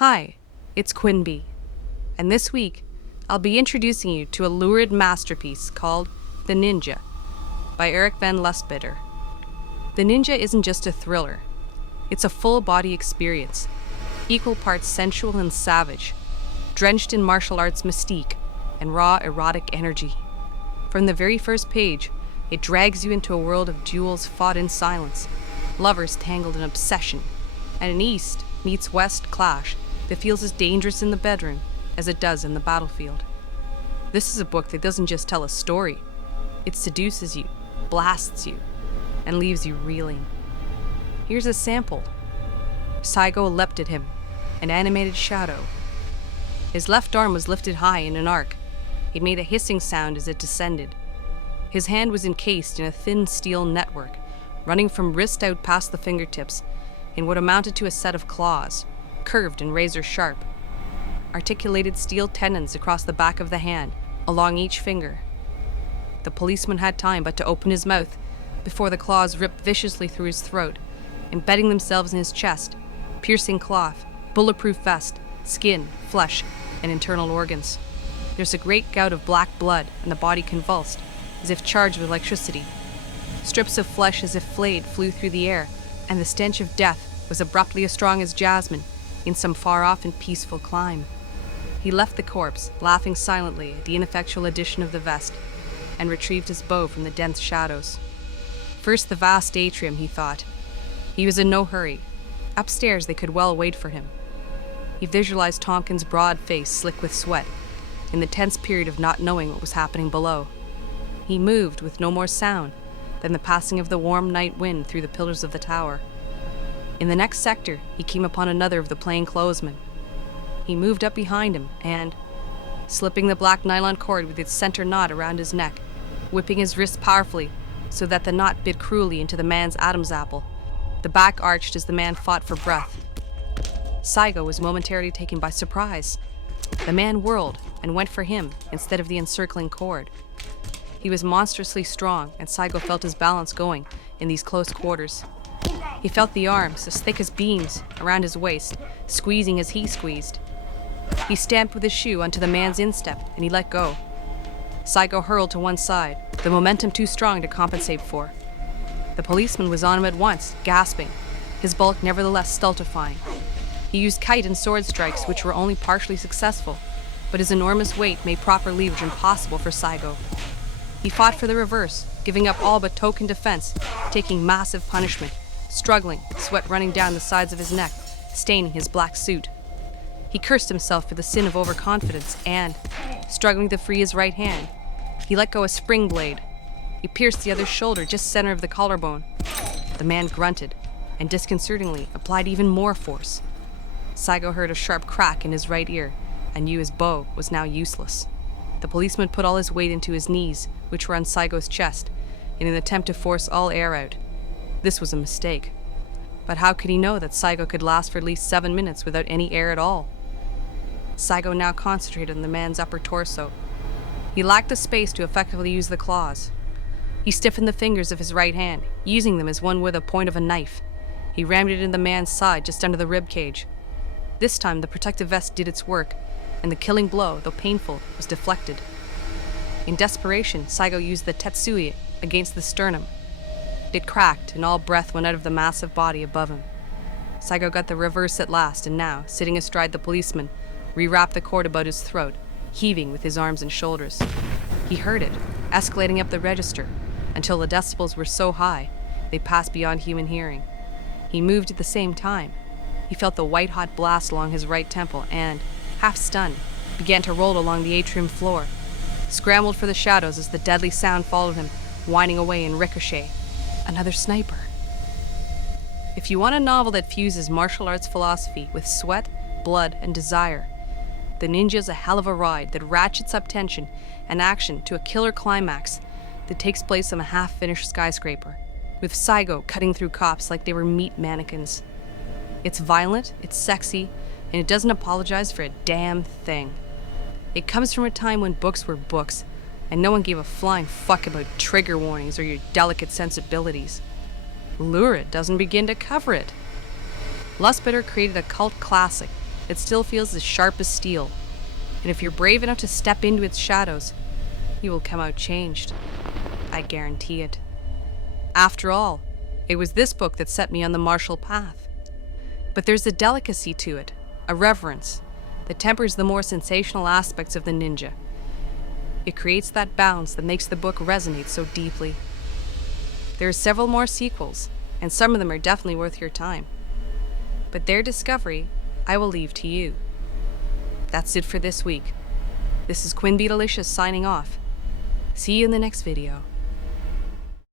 Hi, it's Quinby, and this week I'll be introducing you to a lurid masterpiece called The Ninja by Eric van Lustbader. The Ninja isn't just a thriller, it's a full-body experience, equal parts sensual and savage, drenched in martial arts mystique and raw erotic energy. From the very first page, it drags you into a world of duels fought in silence, lovers tangled in obsession, and an East meets West clash that feels as dangerous in the bedroom as it does in the battlefield. This is a book that doesn't just tell a story, it seduces you, blasts you, and leaves you reeling. Here's a sample. Saigo leapt at him, an animated shadow. His left arm was lifted high in an arc. It made a hissing sound as it descended. His hand was encased in a thin steel network, running from wrist out past the fingertips, in what amounted to a set of claws, curved and razor sharp. Articulated steel tendons across the back of the hand, along each finger. The policeman had time but to open his mouth before the claws ripped viciously through his throat, embedding themselves in his chest, piercing cloth, bulletproof vest, skin, flesh, and internal organs. There's a great gout of black blood, and the body convulsed, as if charged with electricity. Strips of flesh as if flayed flew through the air, and the stench of death was abruptly as strong as jasmine in some far-off and peaceful clime. He left the corpse, laughing silently at the ineffectual addition of the vest, and retrieved his bow from the dense shadows. First the vast atrium, he thought. He was in no hurry. Upstairs they could well wait for him. He visualized Tompkins' broad face slick with sweat, in the tense period of not knowing what was happening below. He moved with no more sound than the passing of the warm night wind through the pillars of the tower. In the next sector, he came upon another of the plainclothesmen. He moved up behind him and, slipping the black nylon cord with its center knot around his neck, whipping his wrist powerfully so that the knot bit cruelly into the man's Adam's apple, the back arched as the man fought for breath. Saigo was momentarily taken by surprise. The man whirled and went for him instead of the encircling cord. He was monstrously strong, and Saigo felt his balance going in these close quarters. He felt the arms, as thick as beams, around his waist, squeezing as he squeezed. He stamped with his shoe onto the man's instep, and he let go. Saigo hurled to one side, the momentum too strong to compensate for. The policeman was on him at once, gasping, his bulk nevertheless stultifying. He used kite and sword strikes, which were only partially successful, but his enormous weight made proper leverage impossible for Saigo. He fought for the reverse, giving up all but token defense, taking massive punishment, struggling, sweat running down the sides of his neck, staining his black suit. He cursed himself for the sin of overconfidence and, struggling to free his right hand, he let go a spring blade. He pierced the other's shoulder just center of the collarbone. The man grunted, and disconcertingly applied even more force. Saigo heard a sharp crack in his right ear, and knew his bow was now useless. The policeman put all his weight into his knees, which were on Saigo's chest, in an attempt to force all air out. This was a mistake. But how could he know that Saigo could last for at least 7 minutes without any air at all? Saigo now concentrated on the man's upper torso. He lacked the space to effectively use the claws. He stiffened the fingers of his right hand, using them as one would the point of a knife. He rammed it in the man's side just under the rib cage. This time the protective vest did its work, and the killing blow, though painful, was deflected. In desperation, Saigo used the tetsui against the sternum. It cracked, and all breath went out of the massive body above him. Saigo got the reverse at last, and now, sitting astride the policeman, rewrapped the cord about his throat, heaving with his arms and shoulders. He heard it, escalating up the register, until the decibels were so high, they passed beyond human hearing. He moved at the same time. He felt the white-hot blast along his right temple and, half stunned, began to roll along the atrium floor, scrambled for the shadows as the deadly sound followed him, whining away in ricochet. Another sniper. If you want a novel that fuses martial arts philosophy with sweat, blood, and desire, The Ninja's a hell of a ride that ratchets up tension and action to a killer climax that takes place on a half-finished skyscraper, with Saigo cutting through cops like they were meat mannequins. It's violent, it's sexy, and it doesn't apologize for a damn thing. It comes from a time when books were books, and no one gave a flying fuck about trigger warnings or your delicate sensibilities. Lurid doesn't begin to cover it. Lustbader created a cult classic it still feels as sharp as steel. And if you're brave enough to step into its shadows, you will come out changed. I guarantee it. After all, it was this book that set me on the martial path. But there's a delicacy to it, a reverence, that tempers the more sensational aspects of the ninja. It creates that balance that makes the book resonate so deeply. There are several more sequels, and some of them are definitely worth your time. But their discovery, I will leave to you. That's it for this week. This is Quinby Delicious signing off. See you in the next video.